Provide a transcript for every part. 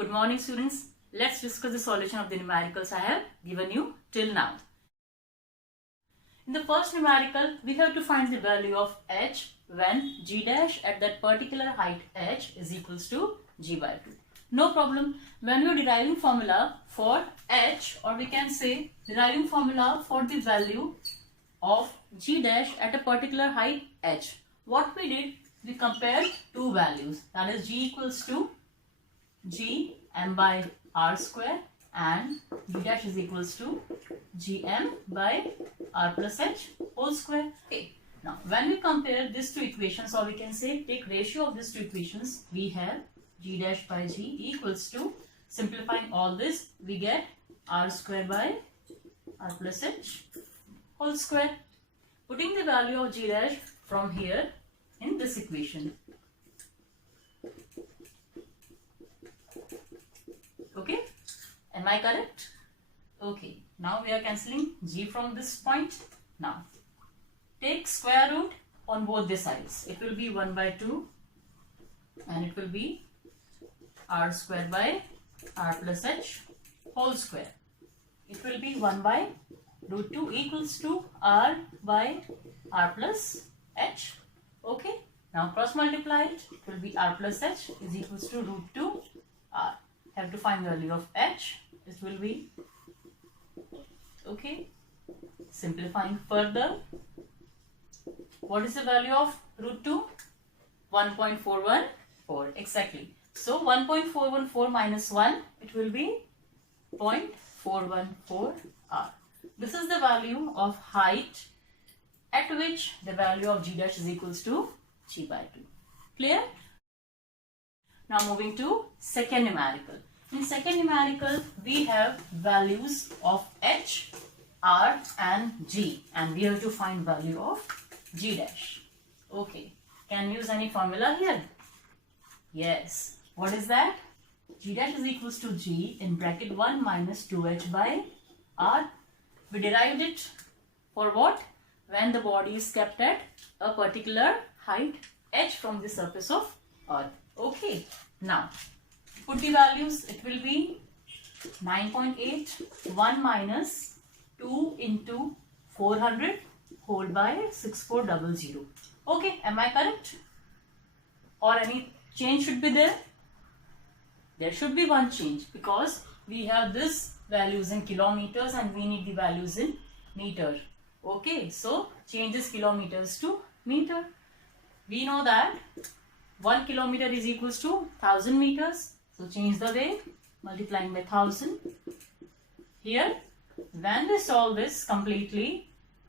Good morning, students. Let's discuss the solution of the numericals I have given you till now. In the first numerical, we have to find the value of h when g dash at that particular height h is equals to g by 2. No problem. When we are deriving formula for h, or we can say deriving formula for the value of g dash at a particular height h, what we did, we compared two values, that is g equals to g m by r square and g dash is equals to gm by r plus h whole square. Okay. Now when we compare these two equations, or we can say take ratio of these two equations, we have g dash by g equals to, simplifying all this, we get r square by r plus h whole square. Putting the value of g dash from here in this equation. Okay, am I correct? Okay, now we are cancelling g from this point. Now take square root on both the sides. It will be 1 by 2 and it will be r square by r plus h whole square. It will be 1 by root 2 equals to r by r plus h. Okay, now cross multiply it. It will be r plus h is equals to root 2 r. Have to find value of h. It will be, okay, simplifying further. What is the value of root 2? 1.414 exactly. So 1.414 minus 1, it will be 0.414 r. This is the value of height at which the value of g dash is equals to g by 2. Clear? Now moving to second numerical. In second numerical, we have values of h, r and g, and we have to find value of g dash. Okay, can use any formula here? Yes. What is that? G dash is equals to g in bracket 1 minus 2h by r. We derived it for what? When the body is kept at a particular height h from the surface of earth. Okay. Now, put the values. It will be 9.8, 1 minus 2 into 400 whole by 6400. Okay, am I correct? Or any change should be there? There should be one change because we have this values in kilometers and we need the values in meter. Okay, so change this kilometers to meter. We know that 1 kilometer is equals to 1000 meters. So change the weight, multiplying by 1000. Here, when we solve this completely,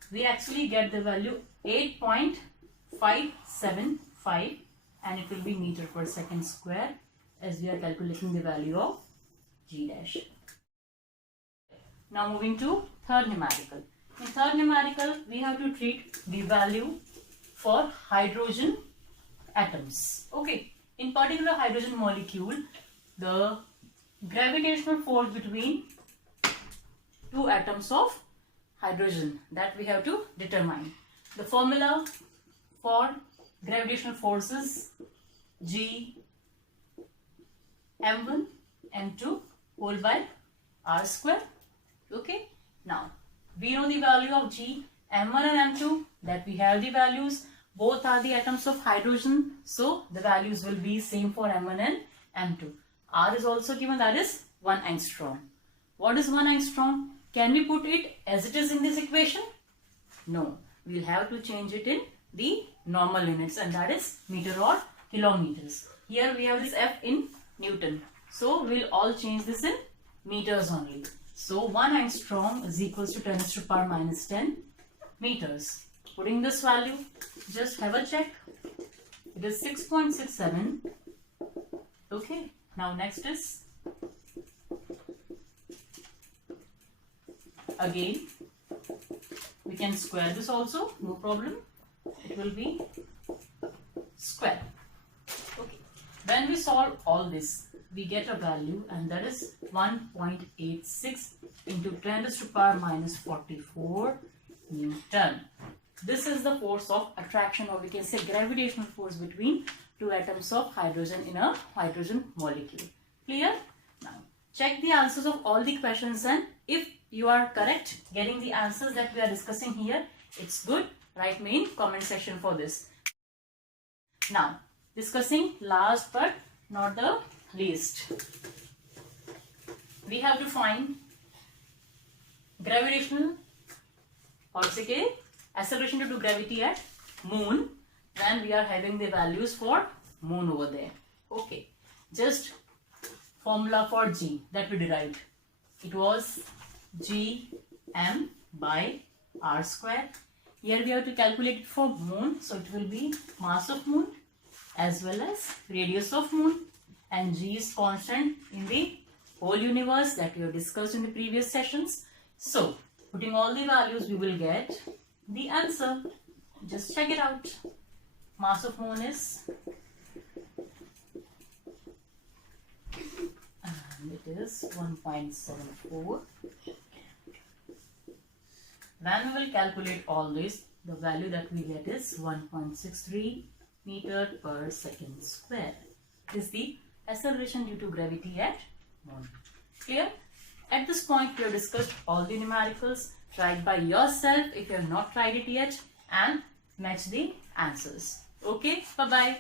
we actually get the value 8.575 and it will be meter per second square as we are calculating the value of g dash. Now moving to third numerical. In third numerical, we have to treat the value for hydrogen atoms. Okay, in particular hydrogen molecule, the gravitational force between two atoms of hydrogen, that we have to determine. The formula for gravitational forces G m1 m2 whole by r square. Okay, now we know the value of G m1 and m2, that we have the values. Both are the atoms of hydrogen, so the values will be same for m1 and m2. R is also given, that is 1 angstrom. What is 1 angstrom? Can we put it as it is in this equation? No, we will have to change it in the normal units, and that is meter or kilometers. Here we have this F in Newton, so we will all change this in meters only. So 1 angstrom is equals to 10 to the power minus 10 meters. Putting this value, just have a check. It is 6.67. Okay, now next is, again, we can square this also, no problem. It will be square. Okay, when we solve all this, we get a value, and that is 1.86 into 10 to the power minus 44 Newton. This is the force of attraction, or we can say gravitational force between two atoms of hydrogen in a hydrogen molecule. Clear? check the answers of all the questions, and if you are correct getting the answers that we are discussing here, it's good. Write me in comment section for this. Now, discussing last but not the least, we have to find gravitational, or say acceleration due to gravity at moon when we are having the values for moon over there. Okay, just formula for G that we derived. It was Gm by r square. Here we have to calculate it for moon, so it will be mass of moon as well as radius of moon, and G is constant in the whole universe that we have discussed in the previous sessions. So putting all the values, we will get the answer. Just check it out. Mass of moon is, and it is 1.74. When we will calculate all this, the value that we get is 1.63 meter per second square. This is the acceleration due to gravity at moon. Clear? At this point, we have discussed all the numericals. Try it by yourself if you have not tried it yet and match the answers. Okay, bye-bye.